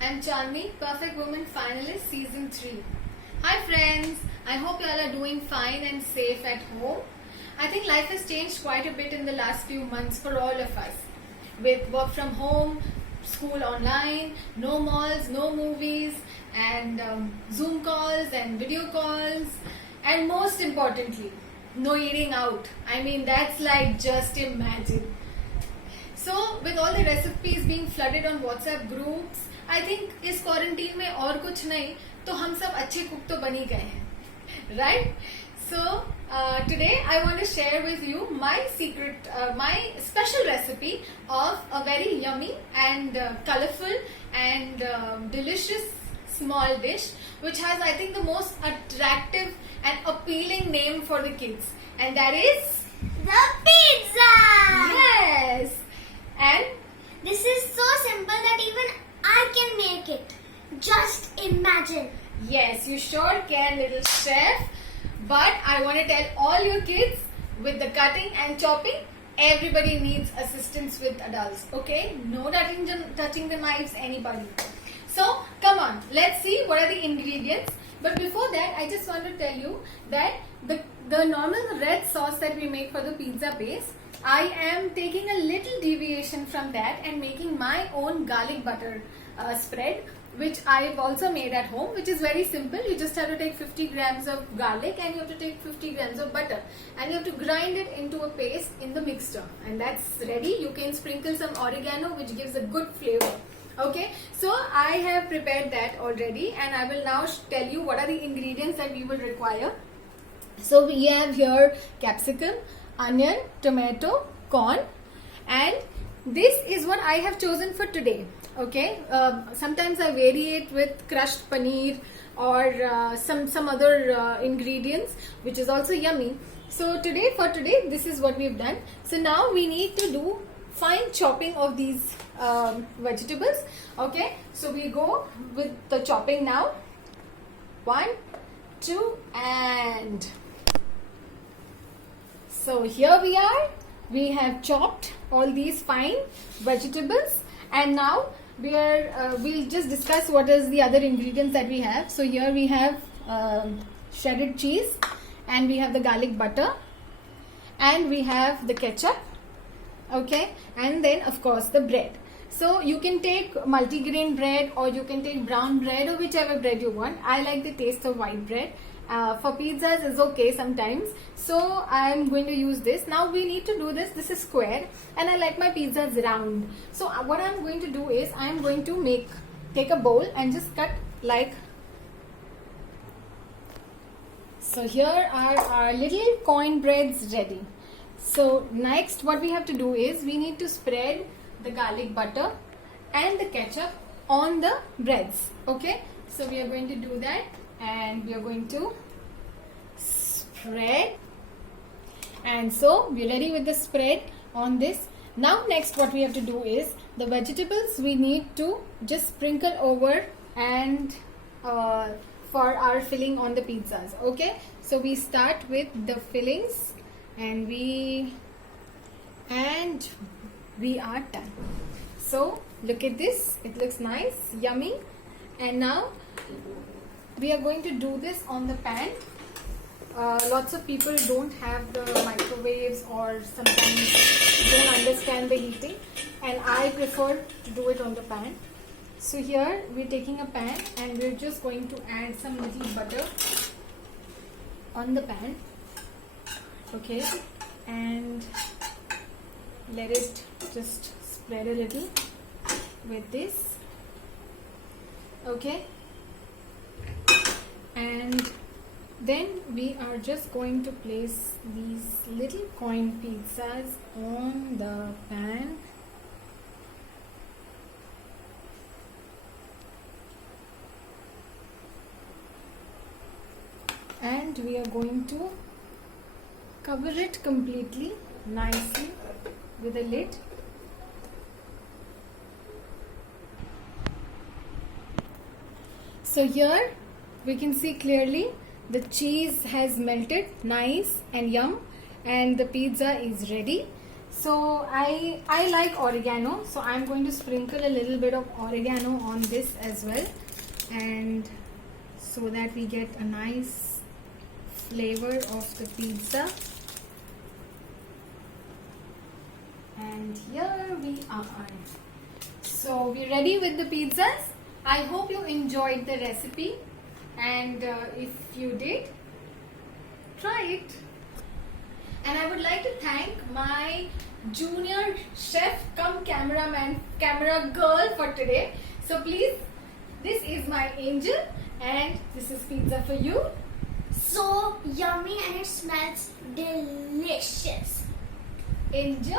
I'm Chandni, Perfect Woman Finalist Season 3. Hi friends, I hope you all are doing fine and safe at home. I think life has changed quite a bit in the last few months for all of us. With work from home, school online, no malls, no movies, and Zoom calls and video calls, and most importantly, no eating out. I mean, that's like just imagine. So, with all the recipes being flooded on WhatsApp groups, I think इस quarantine में और कुछ नहीं तो हम सब अच्छे cook तो बन ही गए हैं, right? So today I want to share with you my special recipe of a very yummy and colorful and delicious small dish, which has I think the most attractive and appealing name for the kids, and that is the pizza. Yes. And this is so simple that even I can make it. Just imagine. Yes, you sure can, little chef. But I want to tell all your kids, with the cutting and chopping, everybody needs assistance with adults. Okay? No touching the knives, anybody. So, come on. Let's see what are the ingredients. But before that, I just want to tell you that the normal red sauce that we make for the pizza base, I am taking a little deviation from that and making my own garlic butter spread, which I've also made at home, which is very simple. You just have to take 50 grams of garlic and you have to take 50 grams of butter, and you have to grind it into a paste in the mixer, and that's ready. You can sprinkle some oregano, which gives a good flavor. Okay, so I have prepared that already, and I will now tell you what are the ingredients that we will require. So we have here capsicum, onion, tomato, corn, and this is what I have chosen for today. Okay, sometimes I vary it with crushed paneer or some other ingredients, which is also yummy. So for today, this is what we've done. So now we need to do fine chopping of these vegetables. Okay, so we go with the chopping now. 1, 2, and so here we are. We have chopped all these fine vegetables, and now we'll just discuss what is the other ingredients that we have. So here we have shredded cheese, and we have the garlic butter, and we have the ketchup. Okay, and then of course the bread. So you can take multigrain bread, or you can take brown bread, or whichever bread you want. I like the taste of white bread. For pizzas is okay sometimes, so I'm going to use this. Now we need to do this. This is square, and I like my pizzas round. So what I'm going to do is I'm going to take a bowl and just cut like so. Here are our little coin breads ready. So next what we have to do is we need to spread the garlic butter and the ketchup on the breads. Okay, so we are going to do that, and we are going to spread, and so we're ready with the spread on this. Now next what we have to do is the vegetables we need to just sprinkle over and for our filling on the pizzas. Okay, so we start with the fillings, and we are done. So look at this, it looks nice, yummy. And now we are going to do this on the pan. Lots of people don't have the microwaves, or sometimes don't understand the heating, and I prefer to do it on the pan. So here we're taking a pan, and we're just going to add some little butter on the pan. Okay, and let it just spread a little with this. Okay, and then we are just going to place these little coin pizzas on the pan. And we are going to cover it completely nicely with a lid. So here we can see clearly the cheese has melted nice and yum, and the pizza is ready. So I like oregano, so I'm going to sprinkle a little bit of oregano on this as well, and so that we get a nice flavor of the pizza. And here we are. So we're ready with the pizzas. I hope you enjoyed the recipe, and if you did, try it. And I would like to thank my junior chef come cameraman, camera girl for today. So please, this is my angel and this is pizza for you. So yummy and it smells delicious. Enjoy!